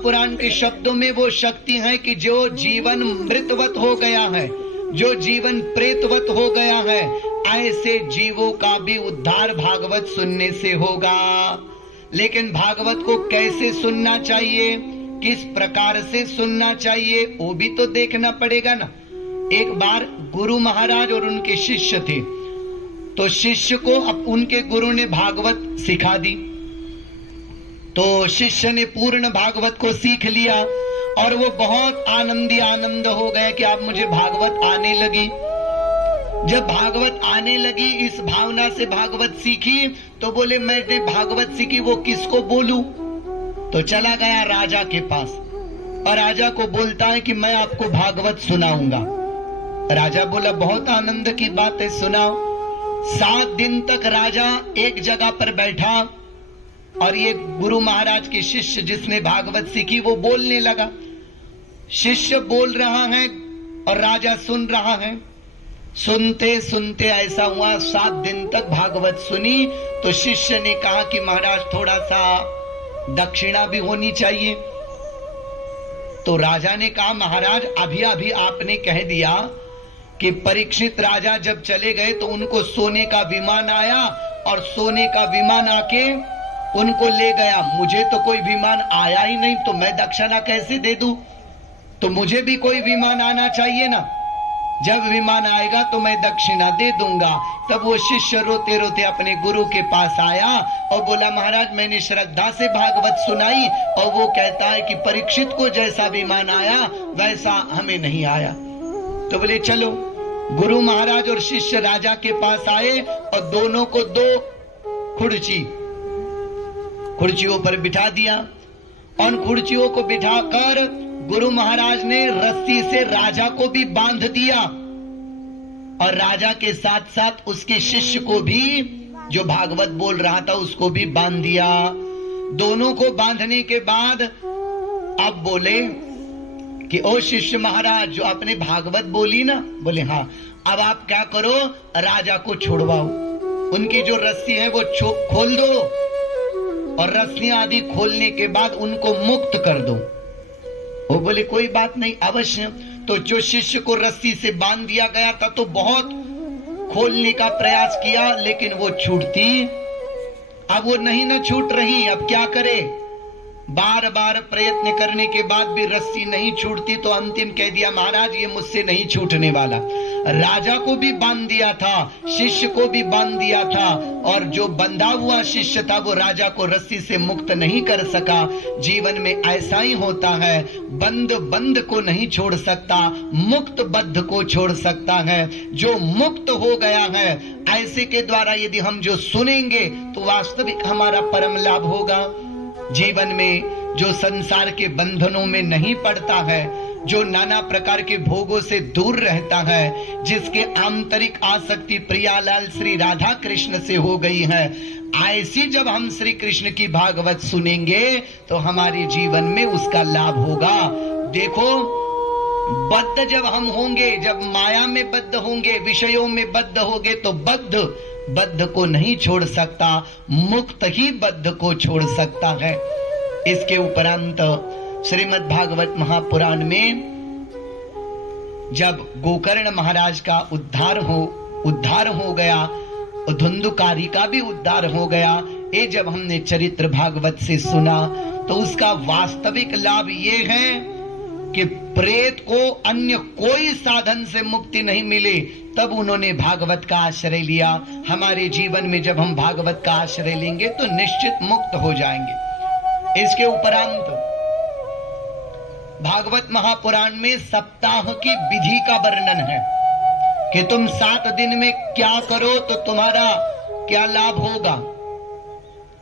महापुराण के शब्दों में वो शक्ति है कि जो जीवन मृतवत हो गया है, जो जीवन प्रेतवत हो गया है, ऐसे जीवों का भी उद्धार भागवत सुनने से होगा। लेकिन भागवत को कैसे सुनना चाहिए, किस प्रकार से सुनना चाहिए, वो भी तो देखना पड़ेगा ना। एक बार गुरु महाराज और उनके शिष्य थे, तो शिष्य को अब उनके गुरु ने भागवत सिखा दी। तो शिष्य ने पूर्ण भागवत को सीख लिया और वो बहुत आनंद हो गया कि अब मुझे भागवत आने लगी। जब भागवत आने लगी, इस भावना से भागवत सीखी, तो बोले मैंने भागवत सीखी, वो किसको बोलूं? तो चला गया राजा के पास और राजा को बोलता है कि मैं आपको भागवत सुनाऊंगा। राजा बोला बहुत आनंद की बात है, सुनाओ। 7 दिन तक राजा एक जगह पर बैठा और ये गुरु महाराज के शिष्य जिसने भागवत सीखी वो बोलने लगा। शिष्य बोल रहा है और राजा सुन रहा है। सुनते सुनते ऐसा हुआ 7 दिन तक भागवत सुनी, तो शिष्य ने कहा कि महाराज थोड़ा सा दक्षिणा भी होनी चाहिए। तो राजा ने कहा महाराज अभी अभी आपने कह दिया कि परीक्षित राजा जब चले गए तो उनको सोने का विमान आया और सोने का विमान आके उनको ले गया। मुझे तो कोई विमान आया ही नहीं, तो मैं दक्षिणा कैसे दे दूं? तो मुझे भी कोई विमान आना चाहिए ना। जब विमान आएगा तो मैं दक्षिणा दे दूंगा। तब वो शिष्य रोते रोते अपने गुरु के पास आया और बोला महाराज मैंने श्रद्धा से भागवत सुनाई और वो कहता है कि परीक्षित को जैसा विमान आया वैसा हमें नहीं आया। तो बोले चलो। गुरु महाराज और शिष्य राजा के पास आए और दोनों को 2 खुर्चियों पर बिठा दिया। उन खुर्चियों को बिठाकर गुरु महाराज ने रस्सी से राजा को भी बांध दिया और राजा के साथ साथ उसके शिष्य को भी, जो भागवत बोल रहा था, उसको भी बांध दिया। दोनों को बांधने के बाद अब बोले कि ओ शिष्य महाराज जो आपने भागवत बोली ना, बोले हाँ, अब आप क्या करो, राजा को छुड़वाओ, उनकी जो रस्सी है वो खोल दो और रस्सियां आदि खोलने के बाद उनको मुक्त कर दो। वो बोले कोई बात नहीं, अवश्य। तो जो शिष्य को रस्सी से बांध दिया गया था तो बहुत खोलने का प्रयास किया लेकिन वो छूटती, अब वो नहीं न छूट रही। अब क्या करे, बार बार प्रयत्न करने के बाद भी रस्सी नहीं छूटती। तो अंतिम कह दिया महाराज ये मुझसे नहीं छूटने वाला। राजा को भी बांध दिया था, शिष्य को भी बांध दिया था और जो बंधा हुआ शिष्य था वो राजा को रस्सी से मुक्त नहीं कर सका। जीवन में ऐसा ही होता है, बंद को नहीं छोड़ सकता, मुक्त बद्ध को छोड़ सकता है। जो मुक्त हो गया है ऐसे के द्वारा यदि हम जो सुनेंगे तो वास्तविक हमारा परम लाभ होगा। जीवन में जो संसार के बंधनों में नहीं पड़ता है, जो नाना प्रकार के भोगों से दूर रहता है, जिसके आंतरिक आसक्ति प्रियालाल श्री राधा कृष्ण से हो गई है, ऐसी जब हम श्री कृष्ण की भागवत सुनेंगे तो हमारे जीवन में उसका लाभ होगा। देखो, बद्ध जब हम होंगे, जब माया में बद्ध होंगे, विषयों में बद्ध होंगे, तो बद्ध को नहीं छोड़ सकता, मुक्त ही बद्ध को छोड़ सकता है। इसके उपरांत श्रीमद् भागवत महापुराण में जब गोकर्ण महाराज का उद्धार हो गया, धुंधुकारी का भी उद्धार हो गया, ये जब हमने चरित्र भागवत से सुना तो उसका वास्तविक लाभ ये है कि प्रेत को अन्य कोई साधन से मुक्ति नहीं मिले, तब उन्होंने भागवत का आश्रय लिया। हमारे जीवन में जब हम भागवत का आश्रय लेंगे तो निश्चित मुक्त हो जाएंगे। इसके उपरांत भागवत महापुराण में सप्ताह की विधि का वर्णन है कि तुम 7 दिन में क्या करो तो तुम्हारा क्या लाभ होगा,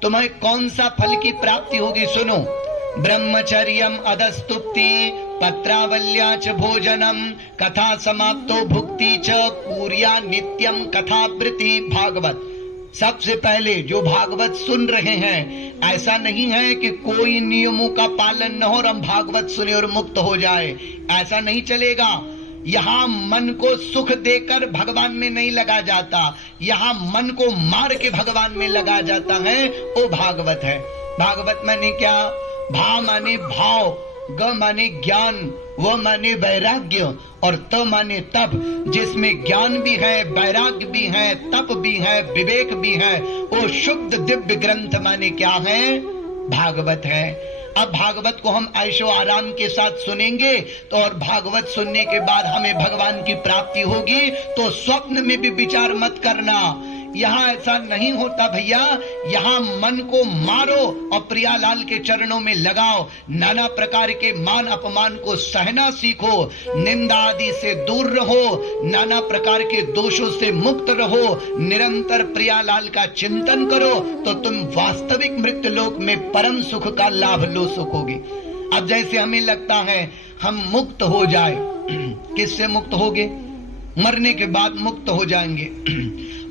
तुम्हें कौन सा फल की प्राप्ति होगी। सुनो, ब्रह्मचर्यम अधस्तुप्ति पत्रावल्या च भोजनम कथा समाप्तो भुक्ति च पूर्या नित्यम कथावृत्ति। भागवत सबसे पहले जो भागवत सुन रहे हैं, ऐसा नहीं है कि कोई नियमों का पालन न हो और हम भागवत सुने और मुक्त हो जाए, ऐसा नहीं चलेगा। यहाँ मन को सुख देकर भगवान में नहीं लगा जाता, यहाँ मन को मार के भगवान में लगा जाता है, वो भागवत है। भागवत माने क्या? भा माने भाव, ग माने ज्ञान, व माने वैराग्य और त माने तप। जिसमें ज्ञान भी है, वैराग्य भी है, तप भी है, विवेक भी है, वो शुद्ध दिव्य ग्रंथ माने क्या है? भागवत है। अब भागवत को हम ऐशो आराम के साथ सुनेंगे तो, और भागवत सुनने के बाद हमें भगवान की प्राप्ति होगी, तो स्वप्न में भी विचार मत करना। यहाँ ऐसा नहीं होता भैया, यहाँ मन को मारो और प्रियालाल के चरणों में लगाओ। नाना प्रकार के मान अपमान को सहना सीखो, निंदा आदि से दूर रहो, नाना प्रकार के दोषों से मुक्त रहो, निरंतर प्रियालाल का चिंतन करो, तो तुम वास्तविक मृत्युलोक में परम सुख का लाभ लो सकोगे। अब जैसे हमें लगता है हम मुक्त हो जाए, किससे मुक्त होगे? मरने के बाद मुक्त हो जाएंगे।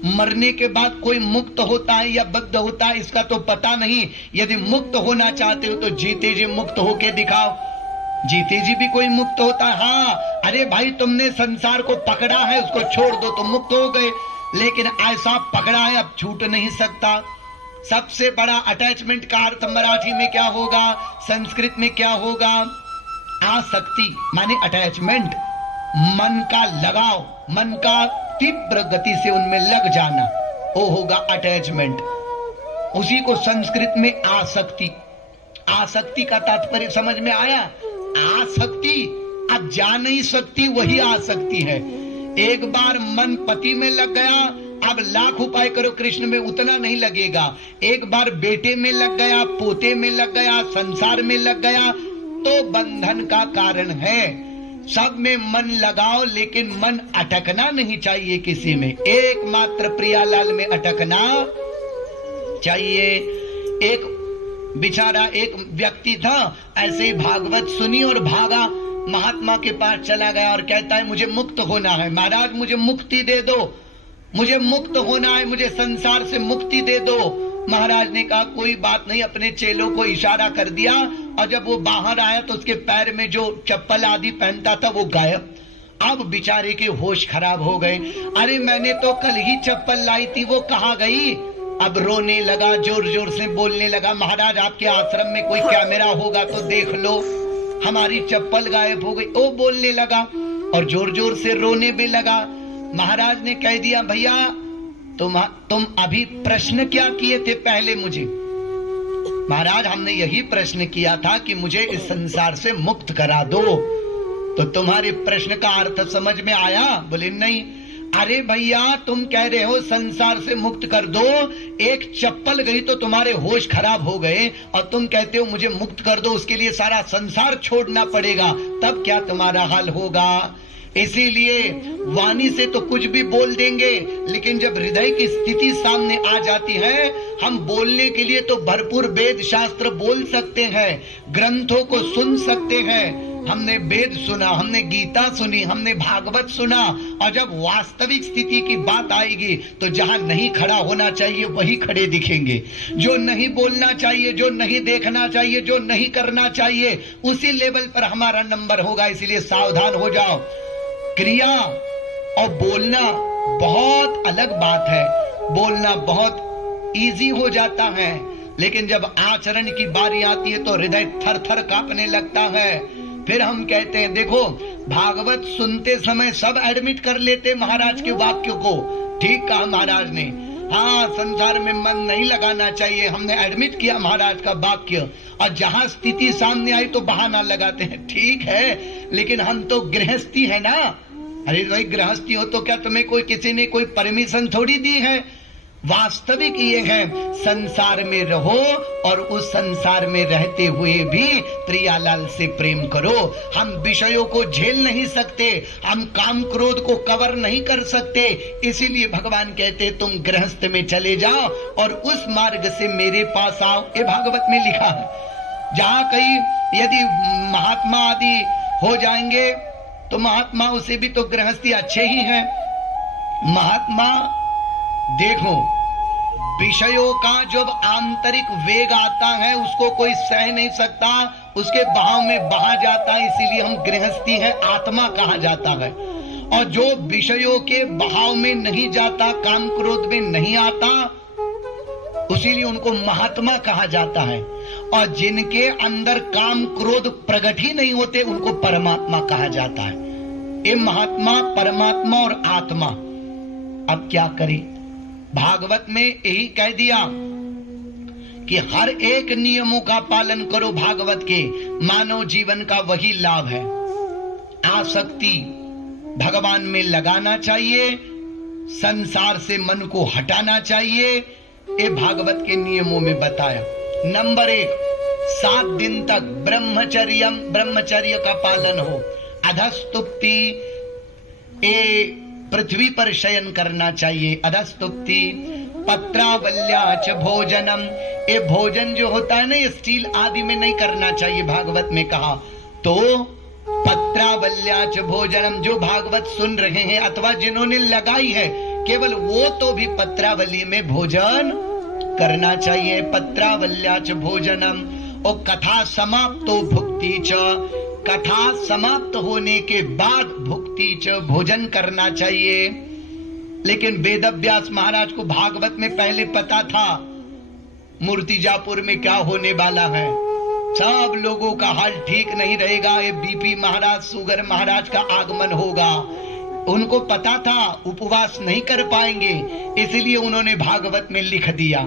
मरने के बाद कोई मुक्त होता है या बद्ध होता है इसका तो पता नहीं। यदि मुक्त होना चाहते हो तो जीते जी मुक्त होके दिखाओ। जीते जी भी कोई मुक्त होता है। हाँ, अरे भाई तुमने संसार को पकड़ा है, उसको छोड़ दो तो मुक्त हो गए, लेकिन ऐसा पकड़ा है अब छूट नहीं सकता। सबसे बड़ा अटैचमेंट का अर्थ मराठी में क्या होगा, संस्कृत में क्या होगा? आसक्ति माने अटैचमेंट, मन का लगाव, मन का तीव्र गति से उनमें लग जाना, वो होगा अटैचमेंट। उसी को संस्कृत में आसक्ति। आसक्ति का तात्पर्य समझ में आया? आसक्ति अब जा नहीं सकती, वही आसक्ति है। एक बार मन पति में लग गया, अब लाख उपाय करो कृष्ण में उतना नहीं लगेगा। एक बार बेटे में लग गया, पोते में लग गया, संसार में लग गया, तो बंधन का कारण है। सब में मन लगाओ, लेकिन मन अटकना नहीं चाहिए किसी में। एकमात्र प्रियालाल में अटकना चाहिए। एक बेचारा एक व्यक्ति था, ऐसे ही भागवत सुनी और भागा, महात्मा के पास चला गया और कहता है मुझे मुक्त होना है महाराज, मुझे मुक्ति दे दो, मुझे मुक्त होना है, मुझे संसार से मुक्ति दे दो। महाराज ने कहा कोई बात नहीं, अपने चेलों को इशारा कर दिया, और जब वो बाहर आया तो उसके पैर में जो चप्पल आदि पहनता था वो गायब। अब बेचारे के होश खराब हो गए, अरे मैंने तो कल ही चप्पल लाई थी, वो कहाँ गई? अब रोने लगा, जोर जोर से बोलने लगा, महाराज आपके आश्रम में कोई कैमरा होगा तो देख लो, हमारी चप्पल गायब हो गई। वो बोलने लगा और जोर जोर से रोने भी लगा। महाराज ने कह दिया भैया तुम अभी प्रश्न क्या किए थे पहले मुझे? महाराज हमने यही प्रश्न किया था कि मुझे इस संसार से मुक्त करा दो। तो तुम्हारे प्रश्न का अर्थ समझ में आया? बोले नहीं। अरे भैया तुम कह रहे हो संसार से मुक्त कर दो, एक चप्पल गई तो तुम्हारे होश खराब हो गए, और तुम कहते हो मुझे मुक्त कर दो, उसके लिए सारा संसार छोड़ना पड़ेगा, तब क्या तुम्हारा हाल होगा? इसीलिए वाणी से तो कुछ भी बोल देंगे, लेकिन जब हृदय की स्थिति सामने आ जाती है, हम बोलने के लिए तो भरपूर वेद शास्त्र बोल सकते हैं, ग्रंथों को सुन सकते हैं। हमने वेद सुना, हमने गीता सुनी, हमने भागवत सुना, और जब वास्तविक स्थिति की बात आएगी तो जहां नहीं खड़ा होना चाहिए वही खड़े दिखेंगे, जो नहीं बोलना चाहिए, जो नहीं देखना चाहिए, जो नहीं करना चाहिए, उसी लेवल पर हमारा नंबर होगा। इसलिए सावधान हो जाओ। क्रिया और बोलना बहुत अलग बात है। बोलना बहुत इजी हो जाता है, लेकिन जब आचरण की बारी आती है तो हृदय थर थर कांपने लगता है। फिर हम कहते हैं देखो, भागवत सुनते समय सब एडमिट कर लेते महाराज के वाक्य को। ठीक कहा महाराज ने, हाँ संसार में मन नहीं लगाना चाहिए, हमने एडमिट किया महाराज का वाक्य, और जहां स्थिति सामने आई तो बहाना लगाते हैं। ठीक है, लेकिन हम तो गृहस्थी है ना। अरे भाई गृहस्थी हो तो क्या तुम्हें कोई किसी ने कोई परमिशन थोड़ी दी है? वास्तविक ये है, संसार में रहो और उस संसार में रहते हुए भी प्रियालाल से प्रेम करो। हम विषयों को झेल नहीं सकते, हम काम क्रोध को कवर नहीं कर सकते, इसीलिए भगवान कहते तुम गृहस्थ में चले जाओ और उस मार्ग से मेरे पास आओ। ये भागवत में लिखा है। जहां कहीं यदि महात्मा आदि हो जाएंगे तो महात्मा उसे भी तो गृहस्थी अच्छे ही है। महात्मा देखो, विषयों का जब आंतरिक वेग आता है उसको कोई सह नहीं सकता, उसके बहाव में बहा जाता है, इसीलिए हम गृहस्थी है, आत्मा कहा जाता है। और जो विषयों के बहाव में नहीं जाता, काम क्रोध में नहीं आता, इसीलिए उनको महात्मा कहा जाता है। और जिनके अंदर काम क्रोध प्रकट ही नहीं होते उनको परमात्मा कहा जाता है। ये महात्मा, परमात्मा और आत्मा। अब क्या करें? भागवत में यही कह दिया कि हर एक नियमों का पालन करो भागवत के, मानव जीवन का वही लाभ है। आसक्ति भगवान में लगाना चाहिए, संसार से मन को हटाना चाहिए, ये भागवत के नियमों में बताया। नंबर 1, 7 दिन तक ब्रह्मचर्य का पालन हो। अधस्तुप्ति, ये पृथ्वी पर शयन करना चाहिए। अधस्तुप्ति, पत्रावल्याच भोजनम, ये भोजन जो होता है ना, ये स्टील आदि में नहीं करना चाहिए, भागवत में कहा। तो पत्रावल्याच भोजनम, जो भागवत सुन रहे हैं अथवा जिन्होंने लगाई है केवल वो तो भी पत्रावली में भोजन करना चाहिए। पत्रावल्याच भोजनम। और कथा समाप्तो भुक्ति च, कथा समाप्त होने के बाद भुक्ति च, भोजन करना चाहिए। लेकिन वेदव्यास महाराज को भागवत में पहले पता था मूर्तिजापुर में क्या होने वाला है। सब लोगों का हाल ठीक नहीं रहेगा, ये बीपी महाराज, शुगर महाराज का आगमन होगा। उनको पता था उपवास नहीं कर पाएंगे, इसलिए उन्होंने भागवत में लिख दिया,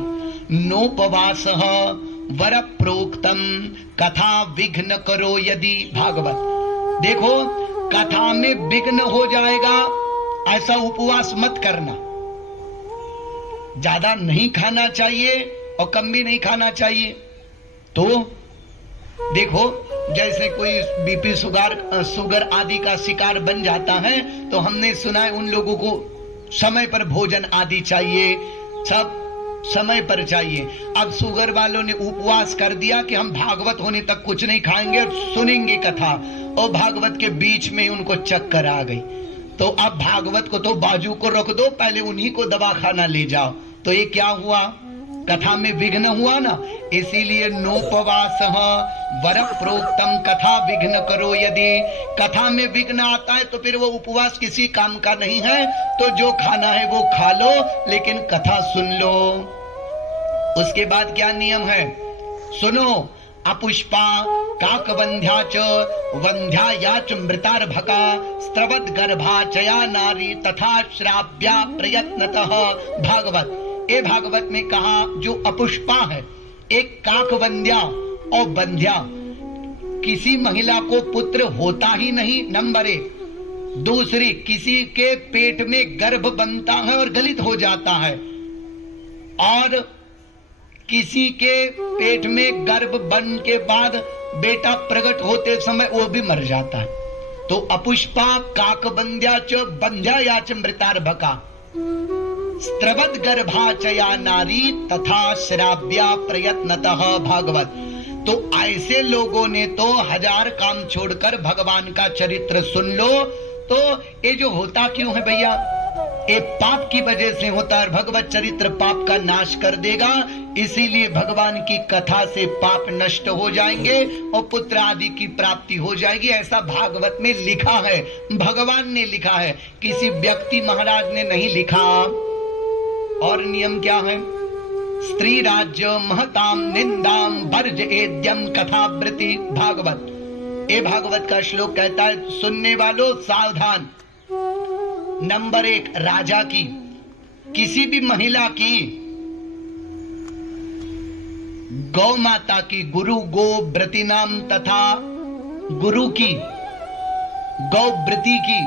नोपवास वर प्रोक्तम कथा विघ्न करो यदि। भागवत देखो, कथा में विघ्न हो जाएगा ऐसा उपवास मत करना। ज्यादा नहीं खाना चाहिए और कम भी नहीं खाना चाहिए। तो देखो, जैसे कोई बीपी शुगर आदि का शिकार बन जाता है तो हमने सुना है उन लोगों को समय पर भोजन आदि चाहिए, सब समय पर चाहिए। अब शुगर वालों ने उपवास कर दिया कि हम भागवत होने तक कुछ नहीं खाएंगे और सुनेंगे कथा, और भागवत के बीच में उनको चक्कर आ गई। तो अब भागवत को तो बाजू को रख दो, पहले उन्हीं को दवाखाना ले जाओ। तो ये क्या हुआ? कथा में विघ्न हुआ ना। इसीलिए नोपवास वर प्रोक्तम कथा विघ्न करो यदि। कथा में विघ्न आता है तो फिर वो उपवास किसी काम का नहीं है। तो जो खाना है वो खा लो, लेकिन कथा सुन लो। उसके बाद क्या नियम है सुनो। अपुष्पा काकवंध्या च वंध्या याच मृतार्भका स्त्रवद गर्भा चया नारी तथा श्राव्या प्रयत्नतः। भागवत, ये भागवत में कहा जो अपुष्पा है, एक काकवंध्या और बंध्या, किसी महिला को पुत्र होता ही नहीं, नंबर 1। दूसरी, किसी के पेट में गर्भ बनता है और गलित हो जाता है, और किसी के पेट में गर्भ बन के बाद बेटा प्रकट होते समय वो भी मर जाता है। तो अपुष्पा काकवंध्या च बंध्या याच मृतार्भका स्त्रवद गर्भाचया नारी तथा श्राव्या प्रयत्नतः। भागवत, तो ऐसे लोगों ने तो 1000 काम छोड़कर भगवान का चरित्र सुन लो। तो ये जो होता क्यों है भैया? ये पाप की वजह से होता है। भगवत चरित्र पाप का नाश कर देगा, इसीलिए भगवान की कथा से पाप नष्ट हो जाएंगे और पुत्र आदि की प्राप्ति हो जाएगी। ऐसा भागवत में लिखा है, भगवान ने लिखा है, किसी व्यक्ति महाराज ने नहीं लिखा। और नियम क्या है? स्त्री राज्य महताम निंदाम वर्ज एद्यम कथावृति। भागवत, ये भागवत का श्लोक कहता है, सुनने वालों सावधान। नंबर 1, राजा की, किसी भी महिला की, गौ माता की, गुरु गो व्रति नाम तथा गुरु की, गौ व्रति की,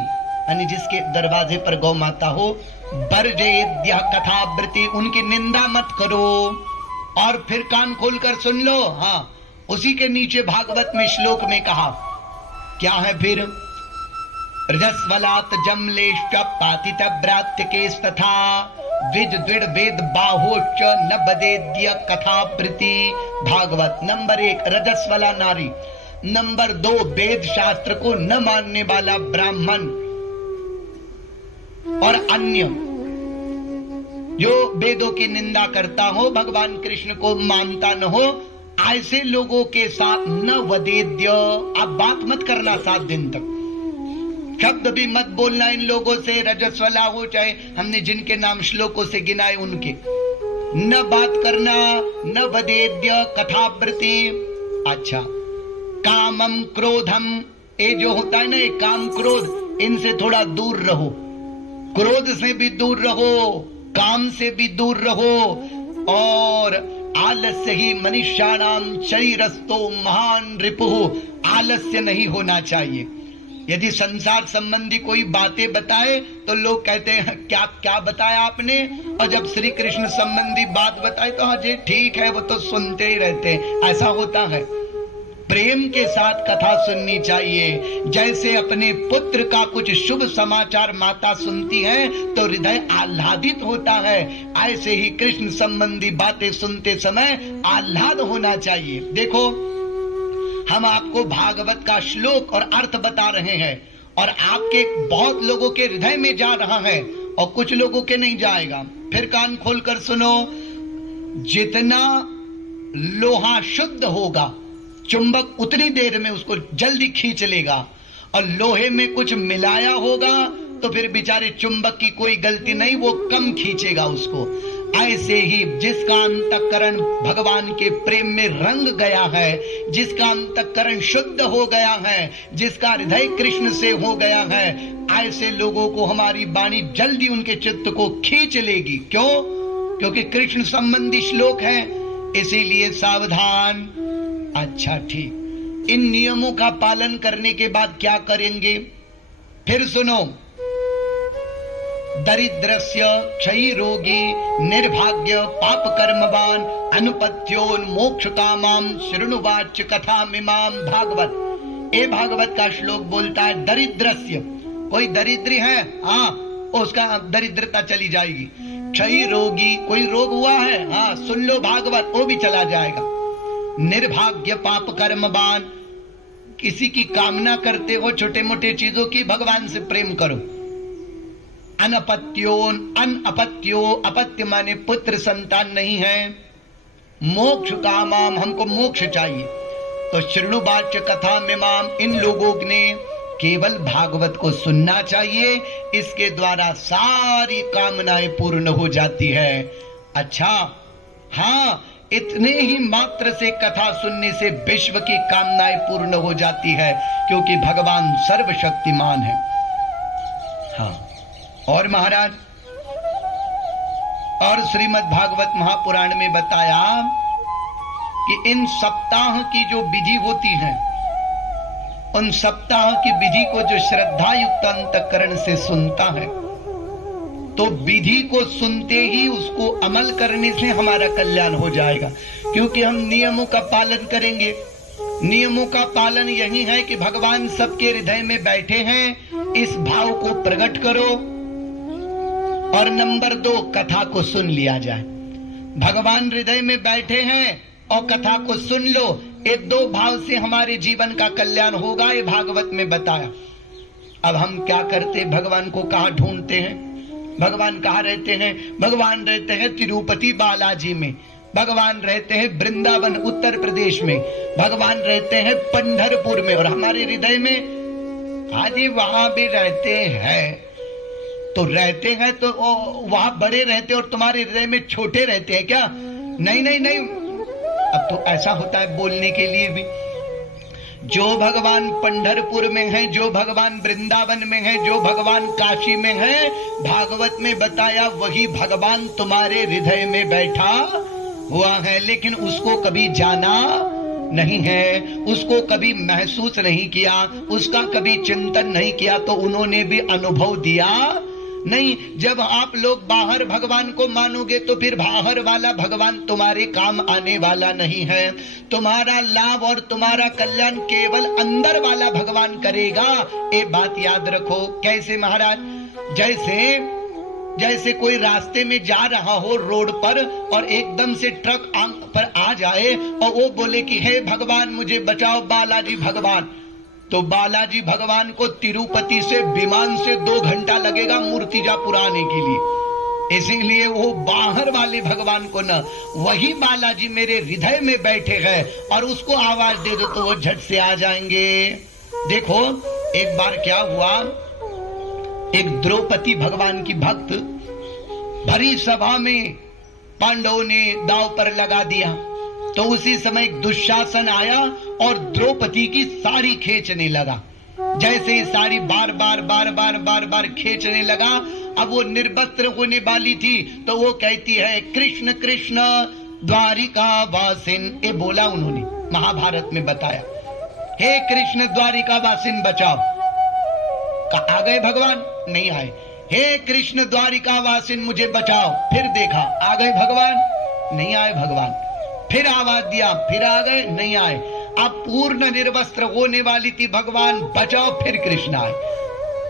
यानी जिसके दरवाजे पर गौ माता हो, वर्जेद्य कथावृति, उनकी निंदा मत करो। और फिर कान खोलकर सुन लो। हाँ, उसी के नीचे भागवत में श्लोक में कहा क्या है फिर? रजस्वलात जमलेश्च पातित व्रात्यकेस्तथा द्विज द्विड वेद बाहोश्च न बदेद्य कथावृति। भागवत, नंबर 1 रजस्वला नारी, नंबर 2 वेद शास्त्र को न मानने वाला ब्राह्मण और अन्य जो वेदों की निंदा करता हो, भगवान कृष्ण को मानता न हो, ऐसे लोगों के साथ न वदेद्य। आप बात मत करना 7 दिन तक, शब्द भी मत बोलना इन लोगों से, रजस्वला हो चाहे हमने जिनके नाम श्लोकों से गिनाए उनके। न बात करना, न वदेद्य कथावृत्ति। अच्छा, कामम क्रोधम, ये जो होता है ना, ये काम क्रोध, इनसे थोड़ा दूर रहो। क्रोध से भी दूर रहो, काम से भी दूर रहो। और आलस्य ही मनुष्याणाम शरीरस्थो महान रिपुः, आलस्य नहीं होना चाहिए। यदि संसार संबंधी कोई बातें बताए तो लोग कहते हैं क्या क्या बताया आपने, और जब श्री कृष्ण संबंधी बात बताए तो हाँ जी ठीक है, वो तो सुनते ही रहते हैं। ऐसा होता है। प्रेम के साथ कथा सुननी चाहिए। जैसे अपने पुत्र का कुछ शुभ समाचार माता सुनती है तो हृदय आह्लादित होता है, ऐसे ही कृष्ण संबंधी बातें सुनते समय आह्लाद होना चाहिए। देखो, हम आपको भागवत का श्लोक और अर्थ बता रहे हैं, और आपके बहुत लोगों के हृदय में जा रहा है और कुछ लोगों के नहीं जाएगा। फिर कान खोलकर सुनो। जितना लोहा शुद्ध होगा, चुंबक उतनी देर में उसको जल्दी खींच लेगा, और लोहे में कुछ मिलाया होगा तो फिर बेचारे चुंबक की कोई गलती नहीं, वो कम खींचेगा उसको। ऐसे ही जिसका अंतःकरण भगवान के प्रेम में रंग गया है, जिसका अंतःकरण शुद्ध हो गया है, जिसका हृदय कृष्ण से हो गया है, ऐसे लोगों को हमारी वाणी जल्दी उनके चित्त को खींच लेगी। क्यों? क्योंकि कृष्ण संबंधी श्लोक है, इसीलिए सावधान। अच्छा ठीक, इन नियमों का पालन करने के बाद क्या करेंगे? फिर सुनो। दरिद्रस्य क्षयी रोगी निर्भाग्य पाप कर्मवान अनुपत्योन्मोक्ष कामाम शृणुवाच कथा मिमाम भागवत। ये भागवत का श्लोक बोलता है दरिद्रस्य, कोई दरिद्री है, हाँ उसका दरिद्रता चली जाएगी। क्षयी रोगी, कोई रोग हुआ है, हाँ सुन लो भागवत, वो भी चला जाएगा। निर्भाग्य पाप कर्मवान, किसी की कामना करते हो छोटे मोटे चीजों की, भगवान से प्रेम करो। अनपत्योन, अनअपत्यो, अपत्य माने पुत्र संतान नहीं है। मोक्ष कामाम, हमको मोक्ष चाहिए। तो शृणुवाच कथा मिमाम, इन लोगों ने केवल भागवत को सुनना चाहिए, इसके द्वारा सारी कामनाएं पूर्ण हो जाती है। अच्छा हाँ, इतने ही मात्र से कथा सुनने से विश्व की कामनाएं पूर्ण हो जाती है, क्योंकि भगवान सर्वशक्तिमान है। हाँ, और महाराज, और श्रीमद् भागवत महापुराण में बताया कि इन सप्ताह की जो विधि होती है, उन सप्ताह की विधि को जो श्रद्धा युक्त अंतःकरण से सुनता है, तो विधि को सुनते ही उसको अमल करने से हमारा कल्याण हो जाएगा। क्योंकि हम नियमों का पालन करेंगे। नियमों का पालन यही है कि भगवान सबके हृदय में बैठे हैं, इस भाव को प्रकट करो। और नंबर 2, कथा को सुन लिया जाए। भगवान हृदय में बैठे हैं और कथा को सुन लो, ये 2 भाव से हमारे जीवन का कल्याण होगा, ये भागवत में बताया। अब हम क्या करते, भगवान को कहाँ ढूंढते हैं? भगवान कहाँ रहते हैं? भगवान रहते हैं तिरुपति बालाजी में, भगवान रहते हैं वृंदावन उत्तर प्रदेश में, भगवान रहते हैं पंढरपुर में, और हमारे हृदय में आदि वहां भी रहते हैं। तो रहते हैं तो वहां बड़े रहते और तुम्हारे हृदय में छोटे रहते हैं क्या? नहीं नहीं नहीं। अब तो ऐसा होता है बोलने के लिए भी, जो भगवान पंढरपुर में है, जो भगवान वृंदावन में है, जो भगवान काशी में है, भागवत में बताया वही भगवान तुम्हारे हृदय में बैठा हुआ है, लेकिन उसको कभी जाना नहीं है, उसको कभी महसूस नहीं किया, उसका कभी चिंतन नहीं किया, तो उन्होंने भी अनुभव दिया नहीं। जब आप लोग बाहर भगवान को मानोगे तो फिर बाहर वाला भगवान तुम्हारे काम आने वाला नहीं है। तुम्हारा लाभ और तुम्हारा कल्याण केवल अंदर वाला भगवान करेगा, ये बात याद रखो। कैसे महाराज? जैसे कोई रास्ते में जा रहा हो रोड पर और एकदम से ट्रक पर आ जाए और वो बोले कि हे भगवान मुझे बचाओ बालाजी भगवान, तो बालाजी भगवान को तिरुपति से विमान से 2 घंटा लगेगा मूर्तिजापुर आने के लिए। इसीलिए वो बाहर वाले भगवान को न, वही बालाजी मेरे हृदय में बैठे हैं, और उसको आवाज दे दो तो वो झट से आ जाएंगे। देखो एक बार क्या हुआ, एक द्रौपदी भगवान की भक्त भरी सभा में पांडवों ने दांव पर लगा दिया। तो उसी समय दुशासन आया और द्रौपदी की साड़ी खींचने लगा। जैसे साड़ी बार बार खींचने लगा, अब वो निर्वस्त्र होने वाली थी, तो वो कहती है कृष्ण कृष्ण द्वारिका वासिन, ये बोला उन्होंने, महाभारत में बताया, हे कृष्ण द्वारिका वासिन बचाओ। आ गए भगवान? नहीं आए। हे कृष्ण द्वारिका वासिन मुझे बचाओ। फिर देखा, आ गए भगवान? नहीं आए भगवान। फिर आवाज दिया, फिर आ गए? नहीं आए। अब पूर्ण निर्वस्त्र होने वाली थी, भगवान बचाओ, फिर कृष्ण आए।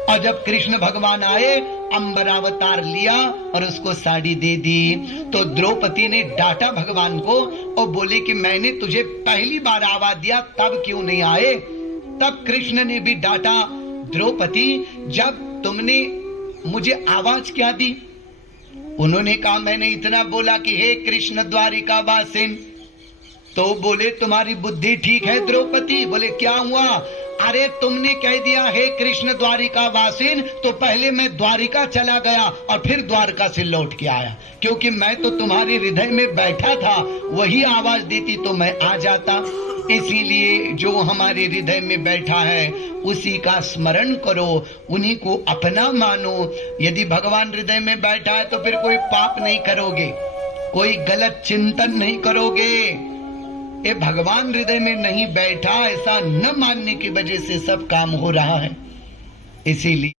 और जब कृष्ण भगवान आए, अंबरावतार लिया और उसको साड़ी दे दी। तो द्रौपदी ने डांटा भगवान को और बोले कि मैंने तुझे पहली बार आवाज दिया, तब क्यों नहीं आए? तब कृष्ण ने भी डांटा, द्रौपदी जब तुमने मुझे आवाज क्या दी? उन्होंने कहा मैंने इतना बोला कि हे कृष्ण द्वारिका वासिन। तो बोले तुम्हारी बुद्धि ठीक है द्रौपदी? बोले क्या हुआ? अरे तुमने कह दिया हे कृष्ण द्वारिका वासिन, तो पहले मैं द्वारिका चला गया और फिर द्वारका से लौट के आया, क्योंकि मैं तो तुम्हारे हृदय में बैठा था, वही आवाज देती तो मैं आ जाता। इसीलिए जो हमारे हृदय में बैठा है उसी का स्मरण करो, उन्हीं को अपना मानो। यदि भगवान हृदय में बैठा है तो फिर कोई पाप नहीं करोगे, कोई गलत चिंतन नहीं करोगे। ये भगवान हृदय में नहीं बैठा, ऐसा न मानने की वजह से सब काम हो रहा है। इसीलिए